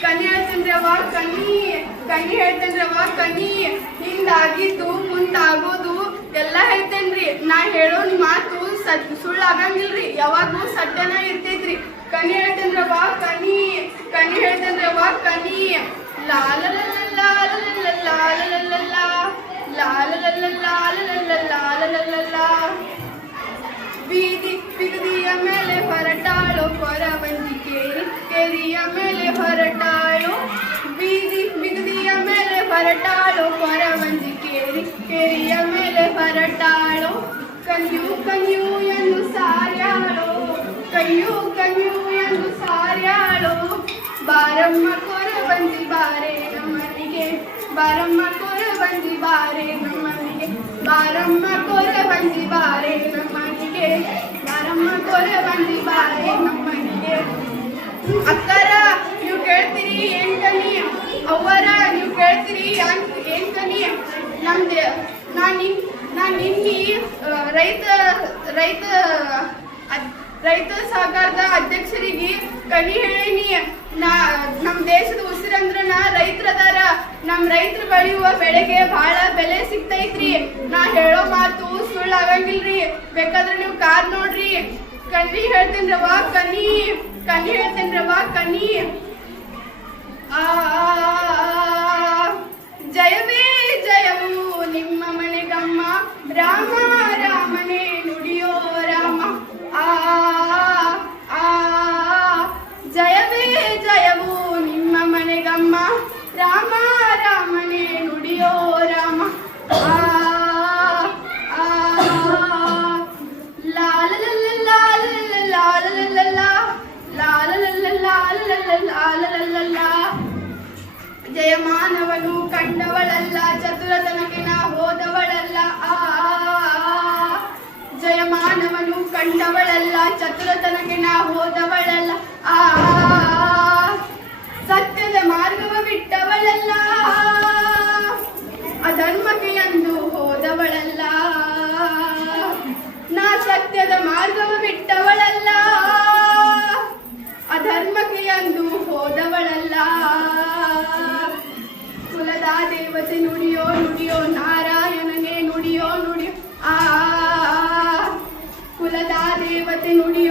ಕನಿ ಹೇಳ್ತೇನ್ರವ ಕನಿ ಹೇಳ್ತೇನ್ರವ ಕನಿ ಹಿಂದಾಗಿದ್ದು ಮುಂದಾಗೋದು ಎಲ್ಲ ಹೇಳ್ತೇನ್ರಿ. ನಾ ಹೇಳೋ ಮಾತು ಸುಳ್ಳು ಆಗಂಗಿಲ್ರಿ, ಯಾವಾಗೂ ಸತ್ಯನ ಇರ್ತೈತ್ರಿ. ಕನಿ ಹೇಳ್ತೇನ್ರವ ಕನಿ ಹೇಳ್ತೇನ್ರವ ಕನಿ. ಬೀದಿ ಬಿಗದಿಯ ಮೇಲೆ ಹೊರಟಾಳೋ ಕೊರವಂಜಿ ಕೇರಿಯ ಮೇಲೆ ಹೊರಟಾಳೋ. ಬೀದಿ ಬಿಗದಿಯ ಮೇಲೆ ಹೊರಟಾಳೋ ಕೊರವಂಜಿ ಕೇರಿಯ ಮೇಲೆ ಹೊರಟಾಳೋ. ಕನ್ಯೂ ಎಂದು ಸಾರ್ಯಾಳೋ ಎಂದು ಸಾರ್ಯಾಳೋ. ಬಾರಮ್ಮ ಕೊರವಂಜಿ ಬಾರೆ ನಮ್ಮನಿಗೆ, ಬಾರಮ್ಮ ಕೊರವಂಜಿ ಬಾರೆ ನಮ್ಮನಿಗೆ, ಬಾರಮ್ಮ ಕೊರವಂಜಿ ಬಾರೆ ನಮ್ಮನಿಗೆ, ಬಾರಮ್ಮ ಕೊರವಂಜಿ ಬಾರೆ ನಮ್ಮನಿಗೆ. ಅಕ್ಕರ ನೀವು ಕೇಳ್ತೀರಿ ಏನ್ ಕನಿ, ಅವ್ವರ ನೀವು ಕೇಳ್ತೀರಿ ಏನ್ ಕನಿ. ನಮ್ದು ನಾನು ನಿನ್ನೆ ರೈತ ಸಹಕಾರದ ಅಧ್ಯಕ್ಷರಿಗೆ ಕನಿ ಹೇಳೀನಿ. ನಮ್ಮ ದೇಶದ ಉಸಿರಂದ್ರನ ರೈತರದಾರ. ನಮ್ಮ ರೈತರು ಬೆಳೆಯುವ ಬೆಳೆಗೆ ಬಹಳ ಬೆಲೆ ಸಿಗ್ತೈತ್ರಿ. ನಾ ಹೇಳೋ ಮಾತು ಸುಳ್ಳು ಆಗಂಗಿಲ್ರಿ, ಬೇಕಾದ್ರೆ ನೀವು ಕಾರ್ ನೋಡ್ರಿ. ಕನಿ ಹೇಳ್ತೇನ್ರವ ಕನಿ ಹೇಳ್ತೇನ್ರವ ಕನಿ. ಜಯವೇ ಜಯವು ನಿಮ್ಮ ಮನೆಗಮ್ಮ, ರಾಮ ರಾಮನೇ ನುಡಿಯೋ ರಾಮ. ಜಯವೇ ಜಯವು ನಿಮ್ಮ ಮನೆಗಮ್ಮ, ರಾಮ ರಾಮನೇ ನುಡಿಯೋ ರಾಮ. ಜಯಮಾನವನು ಕಂಡವಳಲ್ಲ, ಚತುರತನಕ್ಕೆ ನಾ ಹೋದವಳಲ್ಲ. ಜಯಮಾನವನು ಕಂಡವಳಲ್ಲ, ಚತುರತನಕ್ಕೆ ನಾ ಹೋದವಳಲ್ಲ. ಸತ್ಯದ ಮಾರ್ಗವ ಬಿಟ್ಟವಳಲ್ಲ, ಅಧರ್ಮಕ್ಕೆ ಎಂದು ಹೋದವಳಲ್ಲ. ನಾ ಸತ್ಯದ ಮಾರ್ಗವ ಬಿಟ್ಟವಳಲ್ಲ, ಅಧರ್ಮಕ್ಕೆ ಎಂದು ಹೋದವಳಲ್ಲ. ಕುಲದ ದೇವತೆ ನುಡಿಯೋ ನುಡಿಯೋ ನಾರಾಯಣನೇ ನುಡಿಯೋ ನುಡಿಯೋ. ಕುಲದ ದೇವತೆ ನುಡಿಯೋ